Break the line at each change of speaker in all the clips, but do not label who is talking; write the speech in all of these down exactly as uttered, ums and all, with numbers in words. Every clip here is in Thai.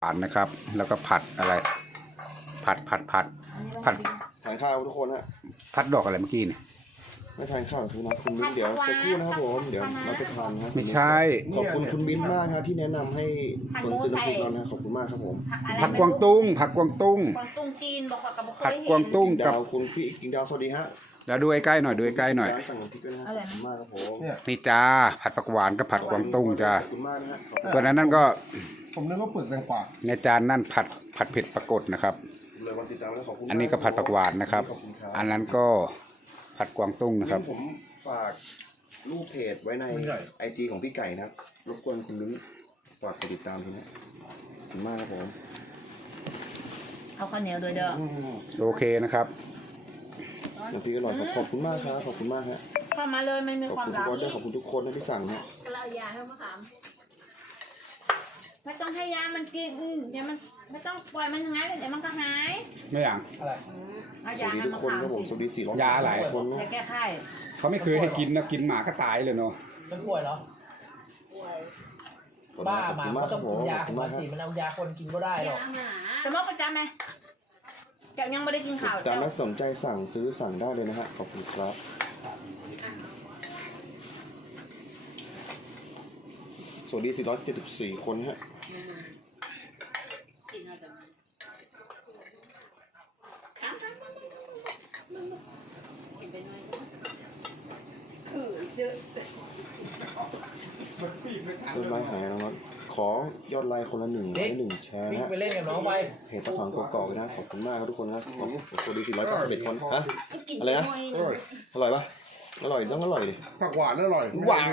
านนะครับ แล้วก็ผัดอะไร ผัดผัดผัดผัด
ทานข้าวทุกคนฮะ
ผัดดอกอะไรเมื่อกี้เนี่ย
ไม่ทานข้าวคือนะคุณมิ้นเดี๋ยวสักครู่นะครับผมเดี๋ยวเราไปทานนะ
ไม่ใช่
ขอบคุณคุณมิ้นมากครับที่แนะนำให้คนซื้อน้ำพริกเรานะขอบคุณมากครับผม
ผักกวางตุ้งผักกวางตุ้ง
กวางตุ้งจีนบอกว่ากับเค
ผั
ย
ด
เห็น
กวางตุ้งกับ
ดาวคุณพี่กิ่งดาวสวัสดีฮะ
แล้วดูใกล้ๆหน่อยดูใกล้ๆหน่อย
ร้านสั่งน้ำพริกด้วยนะขอบคุณมากครับผม
นี่จ้าผัดผักหวานกับผัดกวางตุ้งจ้า
ขอบคุณมากนะฮะขอบคุณ
ส่วนนั้นนั่นก็
ผมนึกว่าเปลือกแตงกวา
ในจานนั่นผัดผัดเผ็ดปรากฏนะครับ
เลยวันติดตามแล้วขอบคุณ
อันนี้ก็ผัดผักหวานนะครับ
ขอบคุณครับ
อันนั้นก็ผัดกวางตุ้งนะครับ
ผมฝากรูปเพจไว้ในไอจีของพี่ไก่นะครับรบกวนคุณลุ้นฝากกดติดตามทีนะขอบคุณมากครับผม
เอาข้าวเหนียวด้วยเด้อ
อืม
โอเคนะครับ
น้ำพริกอร่อยครับขอบคุณมากครับขอบคุณมากฮะ
เข้ามาเลยไม่มี
ขอบ
ความ
คุณ
รัก
ทุกคนด้วยขอบคุณทุกคนนะที่สั่งนะ
เรายาให้มะขามไม่ต้องให้ยามันกินเดี๋ยวมันไม่ต้องปล่อยมันอย่างนั้นเดี๋ยวมันก็หาย
ไม่อย่าง
เอา
ส
ยา
วัสดี
ให้
ทุก
มะ
คน
ขาม
ครับผมส
สิ
วัสดีสี่ร้อย
ยาอะไร
คนนะ
ยาแก้ไข้
เขาไม่เคยให้กินนะกินหมาก็ตายเลยเนาะ
มันป่วยเหรอ บ้าหมาก็ต้องกินยา
ขอบ
ป
คุณ
ก
มากครับ
ติมันเอายาคนกินก็ได้หรอก
จะมอกประจำไหมเจ้ายังไม่ได้กินข้าว
ตาม
เจ้า
และสนใจสั่งซื้อสั่งได้เลยนะฮะขอบคุณครับสวัสดีสี่ร้อยเจ็ดสิบสี่คนฮะ ต้นไม้หายน้องน็อตขอยอดไลค์คนละหนึ่งไลค์หนึ่งแชร์
วิ่ง
นะฮะ
ไปเล่นกับน้องไป
เพจตะขวางกอกๆนะขอบคุณมากครับทุกคนนะขอบคุณสวัสดีสี่ร้อยแปดสิบเอ็ดคนฮะอะไรนะอร่อยอร่อยปะอร่อยต้องอร่อยดิ
ผักหวานอร่อย
หวาน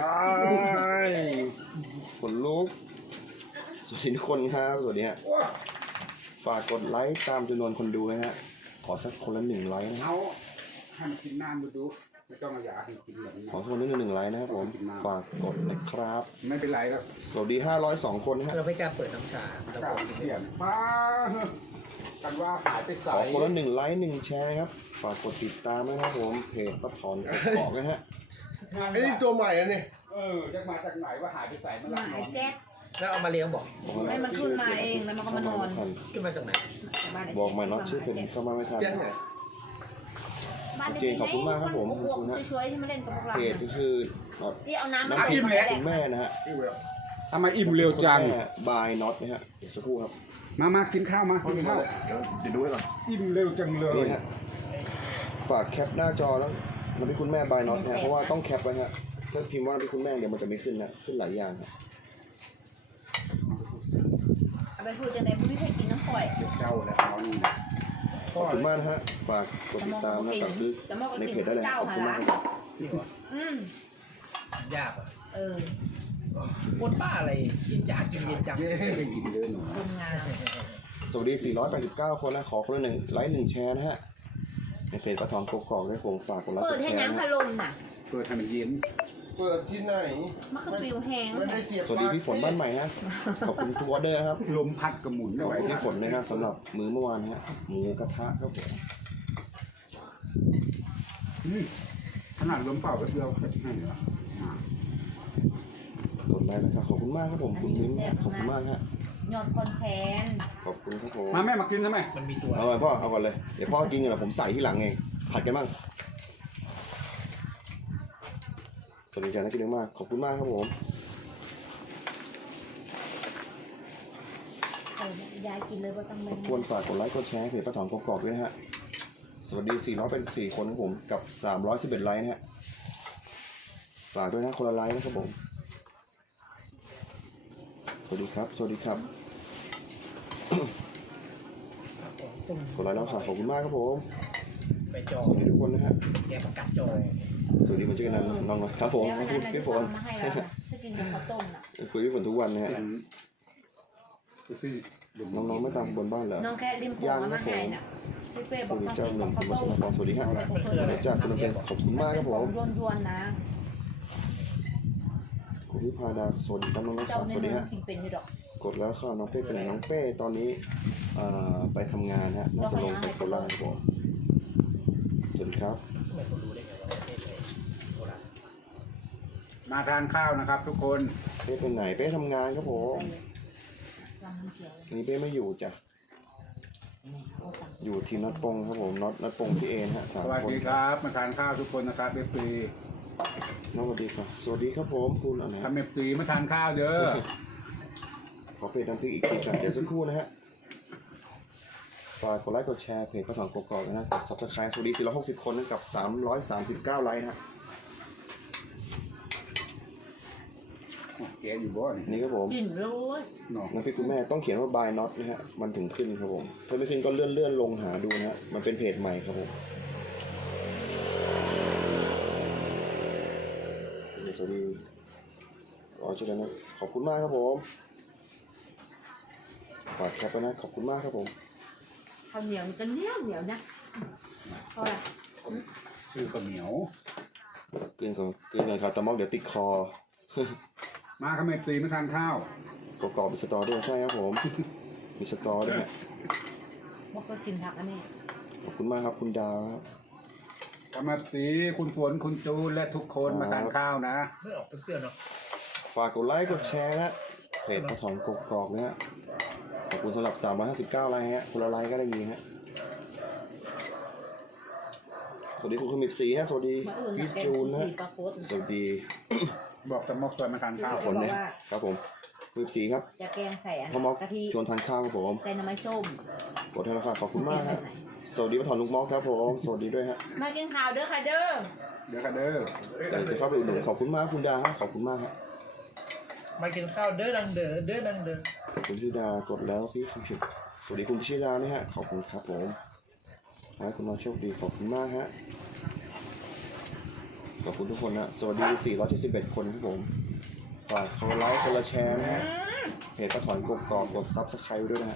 ขนลุกสวัสดีทุกคนครับสวัสดีฮะฝากกดไลค์ตามจำนวนคนดูนะฮะขอสักคนละหนึ่งไลค์นะ
เอาให้มันกินน้ำดูดูไม่ต้องเอายาให้กินแบบนี้
ขอคนละหนึ่งไลค์นะครับผมฝากกดนะครับ
ไม่เป็นไรแล้ว
สวัสดีห้าร้อยสองคนนะฮะ
เราไม่กล้าเปิดน้ำชาเรา
กล้า
บอก
เปลี่ยนป้ากันว่าหายไปใส่
ขอคนละหนึ่งไลค์หนึ่งแชร์นะครับฝากกดติดตามด้วยนะครับผมเพจป้าถอนกกอกนะฮะ
ไอ้นี่ตัวใหม่อันนี้
เออจะมาจากไหนว่าหายไปใส่เมื่อ
ห
ไหร่
มายแจ๊ด
แล้วเอามาเลี้ยงบอก
ให้มันขึ้นมาเองแล้วมันก็มานอน
ขึ้นมาจากไหน
บอกมาน็อตชื่อเป็นเข้ามาไม่ทัน
แก้ไหน
เจนขอบคุณมากครับผมขอบคุณนะ
ช่วยๆที่มาเล่นกับพวกเรา
เพจก็คือน็อต
ที่เอาน้ำมา
น้ำพริก
ใส่
คุณแม่นะฮะ
ทำไมอิ่มเร็วจัง
บายน็อตนะฮะเดี๋ยวสักครู่ครับ
มามากินข้าวมากินข้าว
เดี๋ยวเดี๋ยวดูไว้ก่อน
อิ่มเร็วจังเลย
นี่ฮะฝากแคปหน้าจอแล้วน้ำพริกคุณแม่บายน็อตนะฮะเพราะว่าต้องแคปไว้ฮะถ้าพิมพ์ว่าน้ำพริกคุณแม่เดี๋ยวมันจะไม่ขึ้นนะขึ้นหลายอย่างฮะ
เอาไปพูดจะได้ไม่ให้กินน้ำปล่อย
เจ้าแล้วเขานี่นะ
ขอบคุณมากนะฮะฝากกดติดตามนะสั่งซื้อในเพจได้เลยขอบคุณมากครับ
อืม
ยากอ่ะ
เออ
คนบ้าอะไรกินยากินเย็นจัง
ไม่กินเลยหนู
คนงาน
สวัสดีสี่ร้อยแปดสิบเก้าคนนะขอคนละหนึ่งไลค์หนึ่งแชร์นะฮะในเพจปะทองกกอกด้วยผมฝากกดไลค์
เปิ
ก
ด
ด
ให้
แชร์
น้ำ
นะ
พัด
ฮะ
ลมน่ะ
เพื่อให้มันเย็น
เปิดที่ไหน
มันก็ปลิวแห้ง
ไม่ได้เสียบ
สวัสดีพี่ฝนบ้านใหม่ฮะขอบคุณทุกออเดอร์นะครับ
ลมพัดกระหมุน
ข
ไม่
อบ
ไหว
คุณพี่ฝนด้วยนะสำหรับมื้อเมื่อวานฮะหมูกระทะครับผม
อืมขนาดลมเป่าก็เดียวให้เหรอมาก
ดไลค์นะครับขอบคุณมากครับผมคุณมิ้นท์ขอบคุณมากฮะ
ยอดคอนแทน
ขอบคุณครับผม
มาแม่มากินทำไม
มันมีตัว
เอาเลยพ่อเอาก่อนเลยเดี๋ยวพ่อกินกันนะผมใส่ที่หลังเองผัดกันบ้างสวัสดีจ้านักกินมากขอบคุณมากครับผม
ยายกินเลยว่าต้อง
ร
เล่
บกวนฝากกดไลค์กดแชร์เพจป้าถอนกกอกด้วยนะฮะสวัสดีสี่ร้อยเป็นสี่คนครับผมกับสามร้อยสิบเอ็ดไลค์นะฮะฝากด้วยนะคนละไลค์นะครับผมสวัสดีครับสวัสดีครับกดไลค์แล้วค่ะขอบคุณมากครับผม
ไปจอ
สวัสดีทุกคนนะฮะ
แกประกัดจอ
สวัสดีมาเจอกันนะน้องๆครับผมขอบคุณพี่ฝน
มาให้เราถ้ากินกับข้าวต้มน่ะ
คุยพี่ฝนทุกวันนะฮะ
เป็นซื้อ
น้องๆไม่ตามบนบ้านเหรอ
น้องแค่ริมโขงมาให้น่ะพี่เป้
ส
บอก
วัสดี
ต้อง
เจ้า
กิน
ห
กั
นุ่
บ
ม
ข้าว
คุณ
ต้
วัชรพร
ม
สวัสดีฮะสวัสดีจากคุณเป็นขอบคุณมากครับผม
ยวนยวนๆนะ
คุณพิพาดาสวัสดีครับน้องๆค
เจ้า
รับ
ใน
สวัสดี
เมือง
ฮะ
กินเป็นอยู่ดอก
กดแล้วค่ะน้องเป้เป็นไหนน้องเป้ตอนนี้เอ่อไปทำงานฮะน่าจะลงไปโคราชครับผมสวัสดีครับ
ไม่คนรู้ได้ไงว่าประเทศไหนโคราช
มาทานข้าวนะครับ ทุกคน
เป้เป็นไหนเป้ทำงานครับผม
ลำน้ำเขียว
อันนี้เป้ไม่อยู่จ้ะอยู่ทีมน็อตปงครับผมน็อตน็อตปงพี่เอนะฮะสาม
สวัส
คน
ดีครับ มาทานข้าวทุกคนนะครับเอฟซี
น้องสวัสดีครับสวัสดีครับผมคุณอะไร
ทำเอฟซีมาทานข้าวเด้อ
ขอเพจน้ำพริกอีกทีกันเดี๋ยวสักครู่นะฮะฝากกดไลค์กดแชร์เพจป้าถอนกกอกนะกด ซับสไครบ์สวัสดีสี่ร้อยหกสิบคนนะกับสามร้อยสามสิบเก้าไลค์นะฮะ
แกอยู่บ่อน
นี่ครับผม
กินเลย
เนาะ
น้ำพริกคุณแม่ต้องเขียนว่า by not นะฮะมันถึงขึ้นครับผมถ้าไม่ขึ้นก็เลื่อนเลื่อนลงหาดูนะฮะมันเป็นเพจใหม่ครับผมสวัสดีรอเจอกันนะขอบคุณมากครับผมฝากแคปไปนะขอบคุณมากครับผม
ข้าวเหนียวมันจะเหนียวเหนียวนะพอละ
ชื่อก็เหนียว
เกินก่อนเกินก่อนครับตะมอกเดี๋ยวติดคอ
มาครับเอฟซีมาทานข้าว
กรอบๆมีสตอด้วยใช่ครับผม มีสตอด้วยฮะ
บอกก็กินผักอันนี้
ขอบคุณมากครับคุณดาวครับ
ทำเอฟซีคุณฝนคุณจูนและทุกคนมาทานข้าวนะ
ไม่ออกเปรี้ยวๆเนาะ
ฝากกดไลค์กดแชร์นะเพจป้าถอนกกอกนะฮะขอบคุณสำหรับสามร้อยห้าสิบเก้าไลค์ฮะคนละไลค์ก็ได้มีฮะสวัสดีคุณขมิบสีฮะสวัสดี
มาอื่น
พี่
แกง
จูนนะ
สี
ฮะ
ปลาโคตร
สวัสดี
บอกตะมอกตอนมาทานข้าว
ฝนเนี่ยครับผมขมิบสีครับ
จะแกงใส่อัน
พ่อมอก
กะทิ
ชวนทานข้าวครับผม
ใส่น้ำมันส้ม
กดให้ราคาขอบคุณมากฮะสวัสดีป้าถอนลุงมอกครับผมสวัสดีด้วยฮะ
มากินข้าวเด้อค่ะเด้อ
เดี๋ยวกันเด้อ
อยากจะเข้าไปอุดหนุนขอบคุณมากคุณดาฮะขอบคุณมากฮะ
มากินข้าวเด้อดังเด้อเด้อดังเด้อ
ขอบคุณพี่ดากดแล้วพี่สวัสดีคุณพิชิดานะฮะขอบคุณครับผมให้คุณน้องโชคดีขอบคุณมากฮะขอบคุณทุกคนนะสวัสดีสี่ร้อยเจ็ดสิบเอ็ดคนครับผมฝากคนละไลค์คนละแชร์นะฮะเพจป้าถอนกกอกกดซับสไครต์ด้วยนะฮะ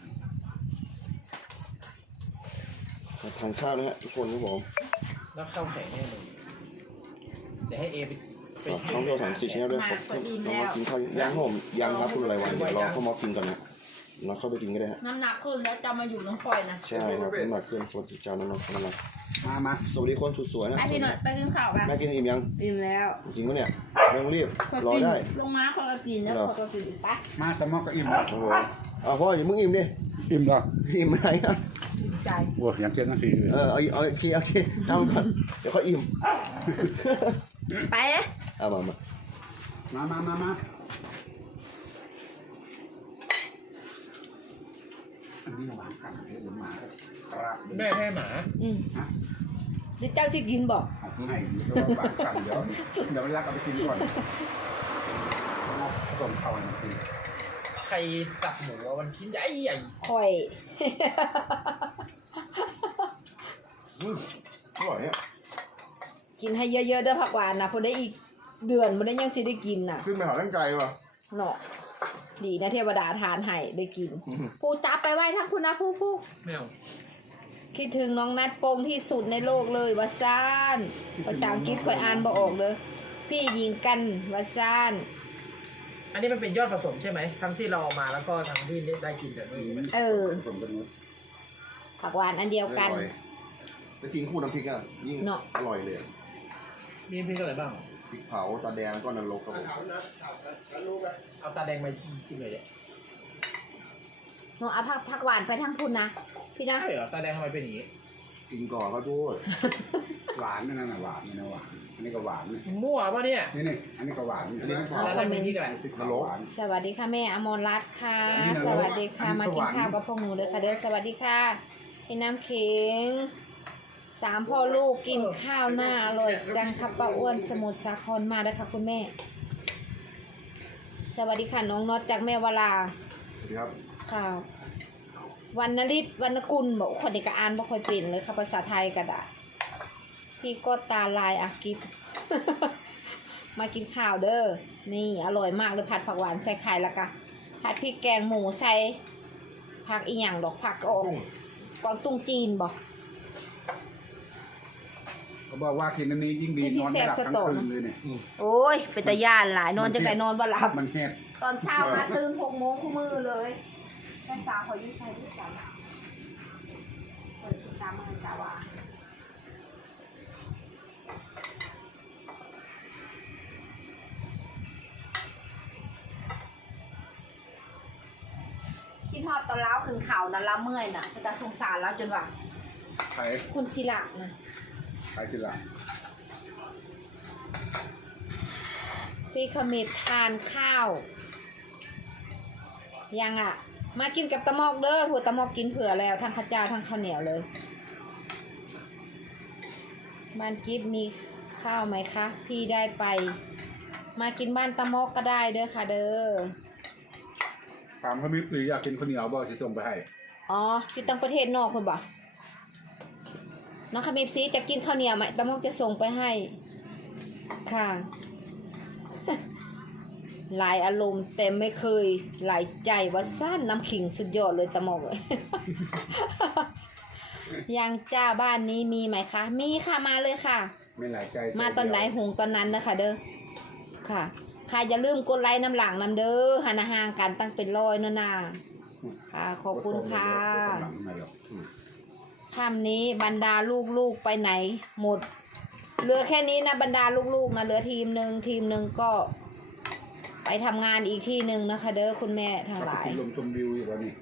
มาทานข้าวนะฮะทุกคนครับผม
รับข้าวแข็งแน่เลยเดี๋ยวให้เอไปไป
ฝากน้องโยสามสิบชแนลด้วยครับน้องมากินข้าวยังผมยังครับคุณอะไรวันเดี๋ยวรอเข้ามากินก่อนนะน้องเข้าไปกินก็ได้ฮะ
น้ำหนักขึ้นแล้วจะมาอยู่น้องคอยนะ
ใช่ครับน้ำหนักขึ้นสวัสดีเจ้าน้องน้องน้อง
มามา
สวัสดีคนสุดสวยนะ
ไปพี่หน่อยไปกินข้าวไป
แม่กินอิ่มยัง
กินแล้ว
จริงปะเนี่ยไม่ต้องรีบรอได้
ลงมาเขาก็กินแล้ว
เหรอ
เขาก็กินไป
มาตะมอกก็อิ่มแล้ว
ครับผมอ่ะพ่ออย่ามึงอิ่มดิ
อิ่มแล้ว
อิ่มอะไรอ่ะ
ดีใจ
โอ้ยยังเจ็ดนาทีเลย
เออเอาเอาอีกทีเอาอีกทีนั่งก่อนเดี๋ยวเขาอิ่ม
ไปนะ
เอามามา
มามามามาอันนี้หวานกันเดี๋ยวหมาก็กราบ
แม่ให้หมา
อืมเดี๋ยวเจ้าสิกินบอก
เอาให้เดี๋ยวหวานกันเดี๋ยวเดี๋ยวรักเอาไปกินก่อนเอาผสมเข้าให้มันกิน
ใครตักหมูอะมันชิ้นใหญ่ใหญ่
คอย
อืมอร่อยเนี่ย
กินให้เยอะๆเด้อผักหวานนะพอได้อีกเดือนมันได้ยังสิได้กินน่ะ
ขึ้นไปหาร่างกายป่ะ
เนาะดีนะเทวดาทานให้ได้กิน ผู้จับไปไว้ทั้งคุณนะผู้ผู้
แมว
คิดถึงน้องนัดโปงที่สุดในโลกเลยวาซานภาษาอังกฤษค่อยอ่านบ่ออกเลย พี่ยิงกันวาซาน
อันนี้มันเป็นยอดผสมใช่ไหมทั้งที่เราเอามาแล้วก็ทั้งที่ได้กินแบบนี้
เออ
ผสมกันหมด
ผักหวานอันเดียวกัน
อร่อยแล้วกินคู่น้ำพริกอ่ะยิ่ง
เนอะ
อร่อยเลย
มีพริกอะไรบ้าง
พริกเผาตาแดงก็นรกครับผม
เอาตาแดงมาชิมเลยเนี่ย
หนูเอาผักผักหวานไปทั้งคุณนะพี่นะ
ใช่เหรอตาแดงทำไมเป็นอย่างนี้
กินก่อนเขาโทษ
หวานนั่นน่ะหวานนี่นะหวานอันนี้ก็หวานนี่
มั่วปะเนี่ย
นี่นี่อันนี้ก็หวาน
อันนี้พริกเผา
แล้วนั่นเป็นพริกอะไร
พริก
น
เผาร
ก
หวาน
สวัสดีค่ะแม่อมรรัตน์ค่ะ
อันนี้นรก
สวัสดีค่ะ
อันนี้
มา
ส
กิ
วน รรค์
ข้าวกับพวกหนูเลยค่ะเด้อสวัสดีค่ะพี่น้ำเข็งสามพ่อลูกกินข้าวหน้าอร่อยจังครับป้าอ้วนสมุทรสาครมาเลยค่ะคุณแม่ สวัสดีค่ะน้องน็อตจากแม่วลา
สวัสดีครับ
ค่ะวรรณฤทธิ์วรรณกุลบอกคนเด็กอ่านบ่ค่อยเป็นเลยค่ะภาษาไทยก็ได้พี่ก็ตาลายอากิบ มากินข้าวเด้อนี่อร่อยมากเลยผัดผักหวานใส่ไข่ละกะผัดพริกแกงหมูใส่ผักอีหยังดอกผักกองกวางตุ้งจีนบอก
เขาบอกว่ากินอันนี้ยิ่งดีนอนไม่หลับทั้งคืนเลยเนี่ย
โอ้ยเป็นตาย่านหลายนอนจะไปนอนบ่หลับ
มันแห้ง
ตอนเช้ามาตื่นหกโมงคู่มือเลยแม่ตาขอยืดใส่ด้วยกันเปิดติดตามมาตาว่าอดตอนเล้าขึ้นเขานะเล้าเมื่อยน่ะแต่สงสารแล้วจนว่า
ใคร
คุณศิละนะ
ใครทีหลัง
พี่ขมิบทานข้าว ยังอ่ะ มากินกับตะมอกเด้อผัวตะมอกกินเผื่อแล้วทั้งข้าวเจ้าทั้งข้าวเหนียวเลยบ้านกิฟมีข้าวไหมคะ พี่ได้ไป มากินบ้านตะมอกก็ได้เด้อค่ะเด้อ
ถามเขามิตรอยากกินข้าวเหนียวบ่จะส่งไปให้
อ๋ออยู่ต่างประเทศนอกคนบ่น้องขมิบซีจะกินข้าวเหนียวไหมตะมอกจะส่งไปให้ค่ะ หลายอารมณ์แต่ไม่เคยหลายใจว่าสั้นน้ำขิงสุดยอดเลยตะมอกเลย ยังจ้าบ้านนี้มีไหมคะ มีค่ะมาเลยค่ะ
ไม่หลายใจ
มาตอนไหนหงตอนนั้นนะคะเด้อค่ะค่ะอย่าลืมกดไลค์น้ำหลังน้ำเด้อหันห่างกันตั้งเป็นร้อยเนาะนาค่ะขอบคุณค่ะค่ำนี้บรรดาลูกๆไปไหนหมดเหลือแค่นี้นะบรรดาลูกๆนะเหลือทีมหนึ่งทีมหนึ่งก็ไปทำงานอีกที่หนึ่งนะคะ เด้อคุณแม่ทั้งหลาย
ลมชมวิวอยู่แล้วนี่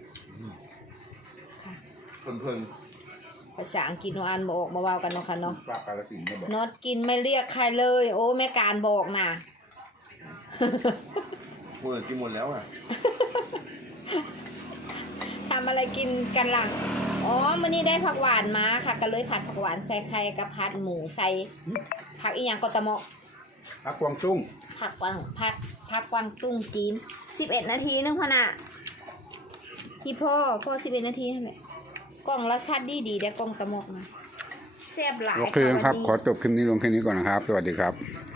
เพลิน
ภาษาอังกฤษโนอ่านบออกมาเว้ากันเนาะค่ะเนาะ
ปลากาลสินธุ์ก็บอก
น็อตกินไม่เรียกใครเลย โอ้แม่การบอกนะ
ๆเมื่อกินหมดแล้วอ่ะ
ทำอะไรกินกันล่ะอ๋อมื้อนี้ได้ผักหวานมาค่ะก็เลยผัดผักหวานใส่ไข่กับผัดหมูใส่ผักอีหยังก็ตะเมาะ
พักกวางตุ้ง
ผักกวางผักผักกวางตุ้งจีนสิบเอ็ดนาทีนึงพะน่ะพี่พ่อพ่อสิบเอ็ดนาทีนั่นแหละกล้องรสชาติดีดีๆได้กล้องตะเมอกนะแซ่บหลาย
โอเคครับ
วันนี้
ขอจบคลิปนี้ลงแค่นี้ก่อนนะครับ สวัสดีครับ